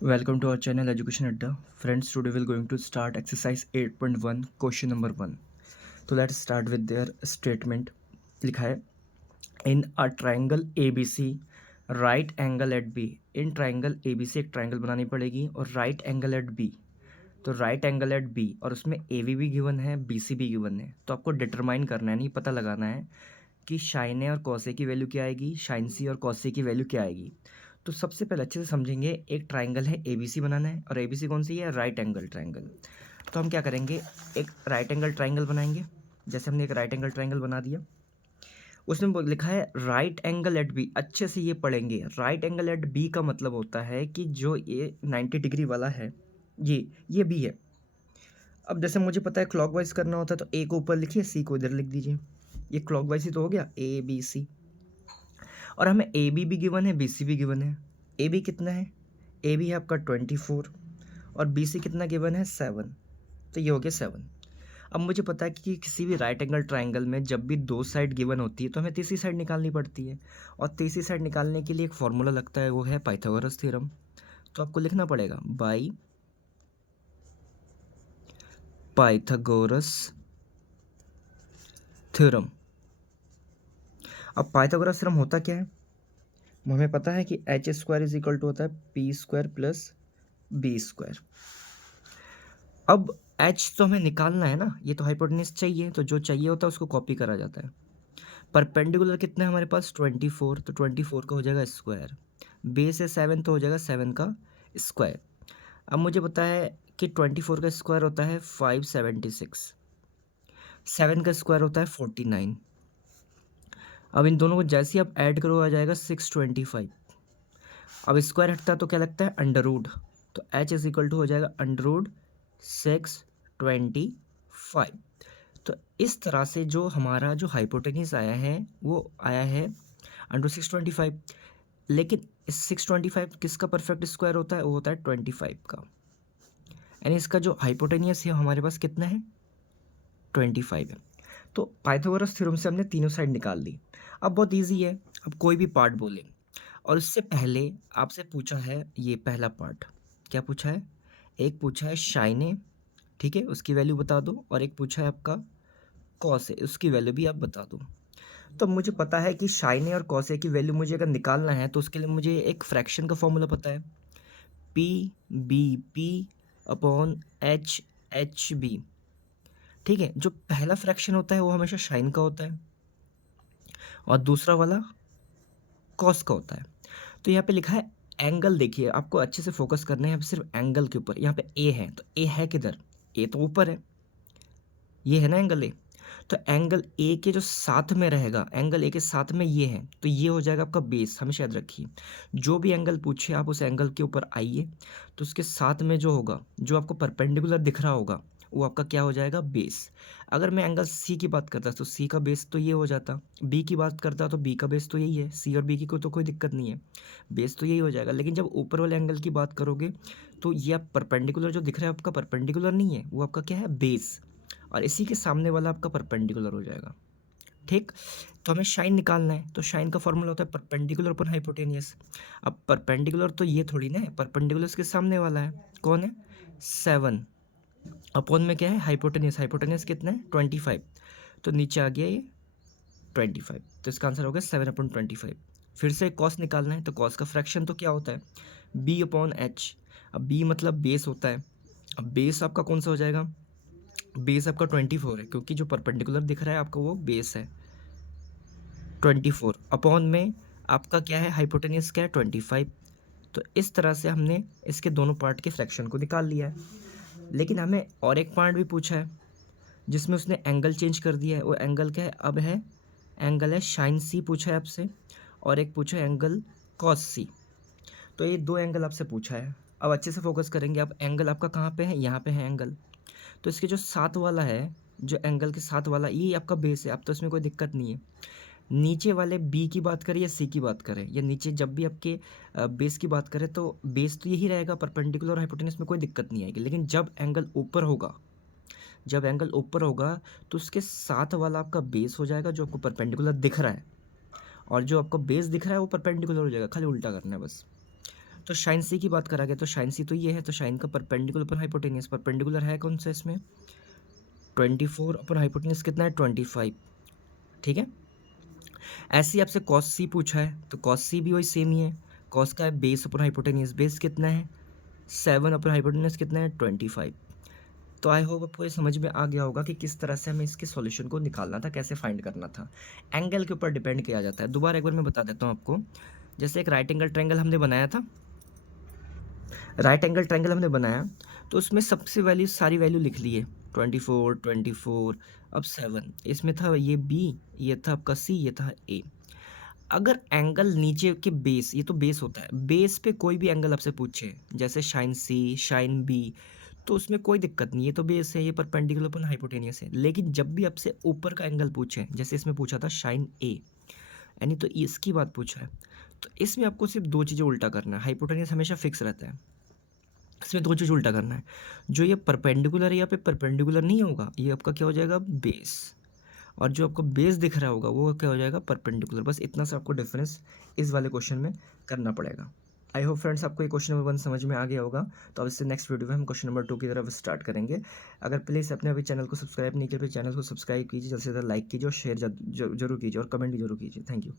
Welcome to our channel Education Adda. Friends, today we're going to start exercise 8.1 question number 1. So let's start with their statement. लिखा है in a triangle ABC right angle at B. In triangle ABC एक triangle बनानी पड़ेगी और right angle at B. तो right angle eight B और उसमें ए भी गिवन है बी सी भी गिवन है। तो आपको डिटरमाइन करना है, नहीं पता लगाना है कि शाइन ए और कॉस ए की वैल्यू क्या आएगी, शाइन सी और कॉस ए की वैल्यू क्या आएगी। तो सबसे पहले अच्छे से समझेंगे, एक ट्राइंगल है ए बी सी बनाना है और ए बी सी कौन सी है, राइट एंगल ट्राइंगल। तो हम क्या करेंगे, एक राइट एंगल ट्राइंगल बनाएंगे। जैसे हमने एक राइट एंगल ट्राइंगल बना दिया, उसमें लिखा है राइट एंगल एट बी। अच्छे से ये पढ़ेंगे, राइट एंगल एट बी का मतलब होता है कि जो ये 90 डिग्री वाला है ये बी है। अब जैसे मुझे पता है क्लॉकवाइज करना होता है, तो ए को ऊपर लिखिए, सी को इधर लिख दीजिए। ये क्लॉकवाइज ही तो हो गया, ए बी सी। और हमें ए बी भी गिवन है, बी सी भी गिवन है। ए बी कितना है, ए बी है आपका 24 और बी सी कितना गिवन है 7। तो ये हो गया 7। अब मुझे पता है कि किसी भी राइट एंगल ट्राइंगल में जब भी दो साइड गिवन होती है तो हमें तीसरी साइड निकालनी पड़ती है। और तीसरी साइड निकालने के लिए एक फॉर्मूला लगता है, वो है पाइथागोरस थ्योरम। तो आपको लिखना पड़ेगा बाई पाइथागोरस थ्योरम। अब पाइथागोरस थ्योरम होता क्या है, हमें पता है कि H square is equal to होता है P square plus B square. अब एच तो हमें निकालना है ना, ये तो हाइपोटेन्यूज चाहिए, तो जो चाहिए होता है उसको कॉपी करा जाता है। परपेंडिकुलर कितना है हमारे पास 24, तो 24 का हो जाएगा स्क्वायर। बेस है 7 तो हो जाएगा 7 का स्क्वायर। अब मुझे पता है कि 24 का स्क्वायर होता है 576, 7 का स्क्वायर होता है 49। अब इन दोनों को जैसे ही आप ऐड करो आ जाएगा 625। अब स्क्वायर हटता है तो क्या लगता है, अंडर रूट। तो एच इज इक्वल टू हो जाएगा अंडर रूट 625। तो इस तरह से जो हमारा जो हाइपोटेन्यूज आया है वो आया है अंडर 625। लेकिन इस 625 किसका परफेक्ट स्क्वायर होता है, वो होता है 25 का। यानी इसका जो हाइपोटेन्यूज है हमारे पास कितना है, 25 है। तो पाइथागोरस थ्योरम से हमने तीनों साइड निकाल ली। अब बहुत ईजी है, अब कोई भी पार्ट बोले और उससे पहले आपसे पूछा है ये पहला पार्ट, क्या पूछा है, एक पूछा है शाइन ए, ठीक है, उसकी वैल्यू बता दो, और एक पूछा है आपका कॉस ए, उसकी वैल्यू भी आप बता दो। तो मुझे पता है कि शाइन ए और कॉस ए की वैल्यू मुझे अगर निकालना है तो उसके लिए मुझे एक फ्रैक्शन का फॉर्मूला पता है, P B P upon H H B. ठीक है, जो पहला फ्रैक्शन होता है वो हमेशा शाइन का होता है और दूसरा वाला कॉस का होता है। तो यहाँ पे लिखा है एंगल, देखिए आपको अच्छे से फोकस करना है यहाँ पे सिर्फ एंगल के ऊपर। यहाँ पे ए है तो ए है किधर, ए तो ऊपर है, ये है ना एंगल ए। तो एंगल ए के जो साथ में रहेगा, एंगल ए के साथ में ये है, तो ये हो जाएगा आपका बेस। हमेशा याद रखिए, जो भी एंगल पूछे आप उस एंगल के ऊपर आइए, तो उसके साथ में जो होगा, जो आपको परपेंडिकुलर दिख रहा होगा, वो आपका क्या हो जाएगा, बेस। अगर मैं एंगल सी की बात करता तो सी का बेस तो ये हो जाता, बी की बात करता तो बी का बेस तो यही है, सी और बी की को तो कोई दिक्कत नहीं है, बेस तो यही हो जाएगा। लेकिन जब ऊपर वाले एंगल की बात करोगे तो ये आप परपेंडिकुलर जो दिख रहा है आपका परपेंडिकुलर नहीं है, वो आपका क्या है, बेस। और इसी के सामने वाला आपका परपेंडिकुलर हो जाएगा। ठीक, तो हमें शाइन निकालना है, तो शाइन का फॉर्मूला होता है परपेंडिकुलर अपन हाइपोटेनियस। अब परपेंडिकुलर तो ये थोड़ी ना है, परपेंडिकुलर इसके सामने वाला है, कौन है, 7 अपॉन में क्या है, हाइपोटेनियस। हाइपोटेनियस कितना है, 25। तो नीचे आ गया ये 25, तो इसका आंसर हो गया 7/25। फिर से कॉस निकालना है, तो कॉस का फ्रैक्शन तो क्या होता है, बी अपॉन एच। अब बी मतलब बेस होता है। अब बेस आपका कौन सा हो जाएगा, बेस आपका 24 है, क्योंकि जो परपेंडिकुलर दिख रहा है आपको वो बेस है 24, अपॉन में आपका क्या है, हाइपोटेन्यूज क्या है, 25। तो इस तरह से हमने इसके दोनों पार्ट के फ्रैक्शन को निकाल लिया है। लेकिन हमें और एक पार्ट भी पूछा है जिसमें उसने एंगल चेंज कर दिया है। वो एंगल क्या है, अब है एंगल है शाइन सी पूछा है आपसे, और एक पूछा है एंगल कॉस सी। तो ये दो एंगल आपसे पूछा है। अब अच्छे से फोकस करेंगे आप, एंगल आपका कहाँ पे है, यहाँ पे है एंगल। तो इसके जो साथ वाला है, जो एंगल के साथ वाला, ये आपका बेस है। अब तो इसमें कोई दिक्कत नहीं है। नीचे वाले बी की बात करें या सी की बात करें, या नीचे जब भी आपके बेस की बात करें, तो बेस तो यही रहेगा, परपेंडिकुलर और हाइपोटेन्यूज में कोई दिक्कत नहीं आएगी। लेकिन जब एंगल ऊपर होगा, जब एंगल ऊपर होगा तो उसके साथ वाला आपका बेस हो जाएगा, जो आपको परपेंडिकुलर दिख रहा है, और जो आपको बेस दिख रहा है वो परपेंडिकुलर हो जाएगा। खाली उल्टा करना है बस। तो साइन सी की बात करा गया, तो साइन सी तो ये है, तो साइन का परपेंडिकुलर अपन हाइपोटेनियस, परपेंडिकुलर है कौन सा इसमें 24 अपन हाइपोटेनियस कितना है 25, ठीक है। ऐसे ही आपसे कॉस सी पूछा है, तो कॉस सी भी वही सेम ही है, कॉस का है बेस अपन हाइपोटेनियस, बेस कितना है 7 अपन हाइपोटेनियस कितना है 25। तो आई होप आपको ये समझ में आ गया होगा कि किस तरह से हमें इसके सॉल्यूशन को निकालना था, कैसे फाइंड करना था। एंगल के ऊपर डिपेंड किया जाता है। दोबारा एक बार मैं बता देता हूँ आपको। जैसे एक राइट एंगल ट्रायंगल हमने बनाया था, राइट एंगल ट्रायंगल हमने बनाया, तो उसमें सबसे वैल्यू सारी वैल्यू लिख ली है 24 24, अब 7, इसमें था ये बी, ये था आपका सी, ये था ए। अगर एंगल नीचे के बेस, ये तो बेस होता है, बेस पे कोई भी एंगल आपसे पूछे जैसे शाइन सी, शाइन बी, तो उसमें कोई दिक्कत नहीं, ये तो बेस है, ये परपेंडिकुलर अपन हाइपोटेनियस है। लेकिन जब भी आपसे ऊपर का एंगल पूछे, जैसे इसमें पूछा था शाइन ए, यानी तो इसकी बात पूछा है, तो इसमें आपको सिर्फ दो चीज़ें उल्टा करना है। हाइपोटेनियस हमेशा फिक्स रहता है, इसमें दो चीज़ उल्टा करना है। जो ये परपेंडिकुलर है, यहाँ पे परपेंडिकुलर नहीं होगा, ये आपका क्या हो जाएगा बेस, और जो आपको बेस दिख रहा होगा वो क्या हो जाएगा परपेंडिकुलर। बस इतना सा आपको डिफरेंस इस वाले क्वेश्चन में करना पड़ेगा। आई होप फ्रेंड्स आपको ये क्वेश्चन नंबर 1 समझ में आ गया होगा। तो अब इससे नेक्स्ट वीडियो में हम क्वेश्चन नंबर 2 की तरफ स्टार्ट करेंगे। अगर प्लीज़ अपने अभी चैनल को सब्सक्राइब नहीं किया तो चैनल को सब्सक्राइब कीजिए, जल्द से ज़्यादा लाइक कीजिए और शेयर जरूर कीजिए और कमेंट भी जरूर कीजिए। Thank you.